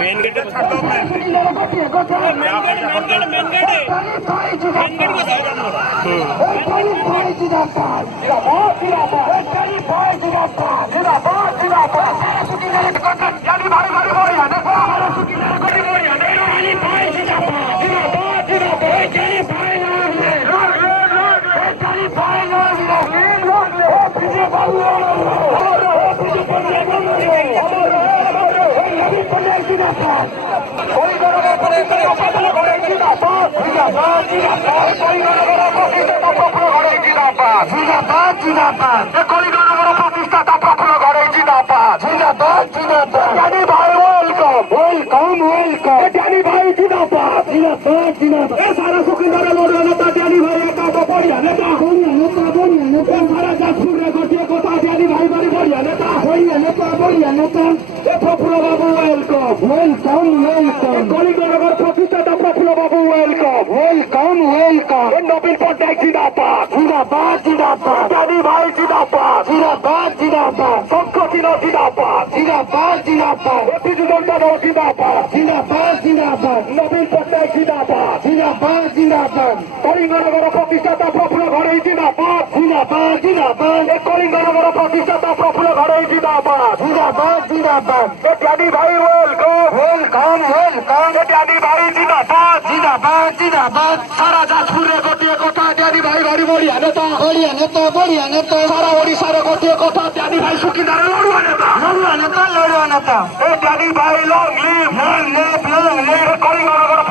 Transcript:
main gate छाड़ दो main सारा सुखिंदार नेता डैनी भाई बढ़िया नेता सारा जाजपुर गोटे कथा डैनी भाई भारी बढ़िया नेता बढ़िया नेता प्रफुल्ल बाबू वेलकम कलिंगनगर प्रतिष्ठाता प्रफुल्ल बाबू वेलकम नवीन पट्टनायक जिंदाबाद डैनी भाई जिंदाबाद शंखचिन्ह जिंदाबाद बिजू जनता दल जिंदाबाद नवीन पट्टनायक जिंदाबाद कलिंगनगर प्रतिष्ठाता प्रफुल्ल घड़ई जिंदाबाद कलिंगनगर प्रतिष्ठाता प्रफुल्ल घड़ई जिंदाबाद डैनी भाई वेलकम डैनी भाई जिंदाबाद सारा जाजपुर गोटे कथा डैनी भाई भारी बढ़िया नेता सारा ओडिशार गोटे कथा डैनी भाई सुखिंदार लड़ुआ नेता डैनी भाई लॉन्ग लिव कलिंगनगर